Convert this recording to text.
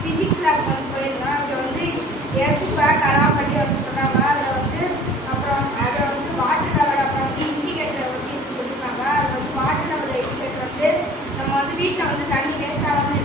Physics lab வந்து போயிருந்தேன். அங்கே வந்து எர்த்து பேக் அதெல்லாம் பண்ணி வந்து சொன்னாங்க. அதில் வந்து அப்புறம் அதில் வந்து வாட்டர் லெவல் அப்புறம் வந்து இண்டிகேட்டரை வந்து சொல்லியிருந்தாங்க. அது வந்து வாட்டர் லெவல் இண்டிகேட்டர் வந்து நம்ம வந்து வீட்டில் வந்து தண்ணி வேஸ்ட்டாகாமல்